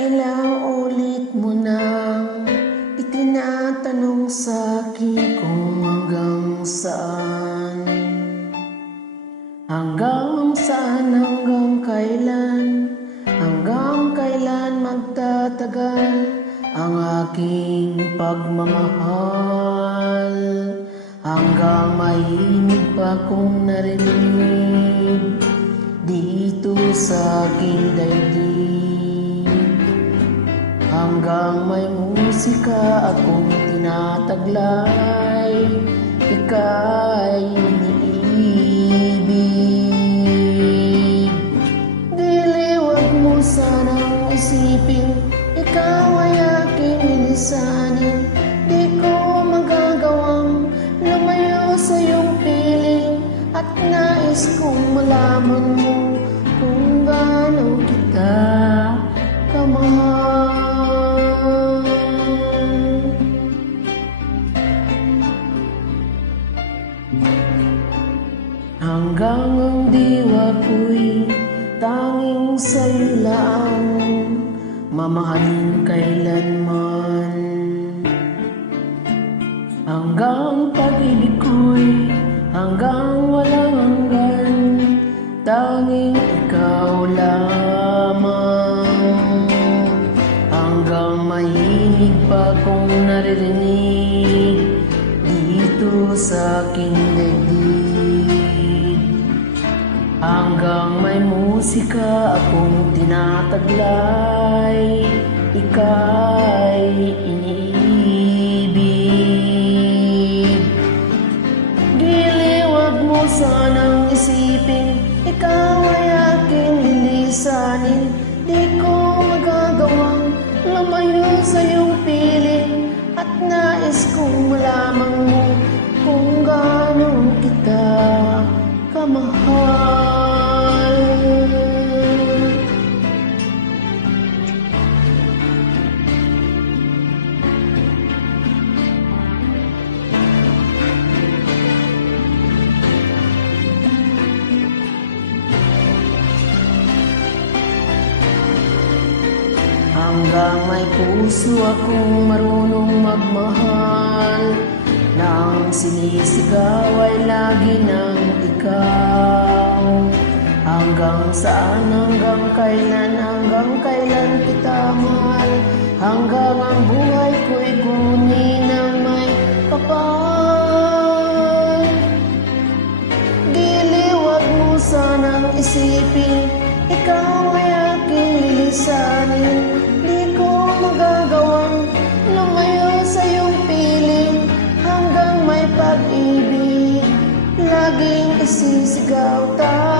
Ilang ulit mo nang itinatanong sa'kin kung hanggang saan. Hanggang saan, hanggang kailan magtatagal ang aking pagmamahal. Hanggang mahimig pa kong narinig dito sa aking daigdig. Hanggang may musika akong tinataglay, ika'y iniibig. Diliwag mo sanang isipin, ikaw ay aking lilisanin. Di ko magagawang lumayo sa iyong piling, at nais kong malaman mo kung gaano kita kamahal. Hanggang ang diwa ko'y tanging sa'yo lang, mamahalin kailanman. Hanggang pag-ibig ko'y hanggang walang hanggan, tanging ikaw lamang. Hanggang mahilig pa kong naririnig dito sa aking daigdig. Hanggang may musika akong tinataglay, ika'y iniibig. Diliwag mo sanang isipin, ikaw ay aking lilisanin. Di ko magagawang lumayo sa iyong piling, at nais kong malaman mo kung gaano kita kamahal. Hanggang may puso akong marunong magmahal, nang sinisigaw ay lagi ng ikaw. Hanggang saan, hanggang kailan kita mahal. Hanggang ang buhay ko'y kunin ng may kapal. Diliwag mo sanang isipin, ikaw ay aking lilisanin. Di ko magagawang lumayo sa iyong piling, hanggang may pag-ibig laging isisigaw tayo.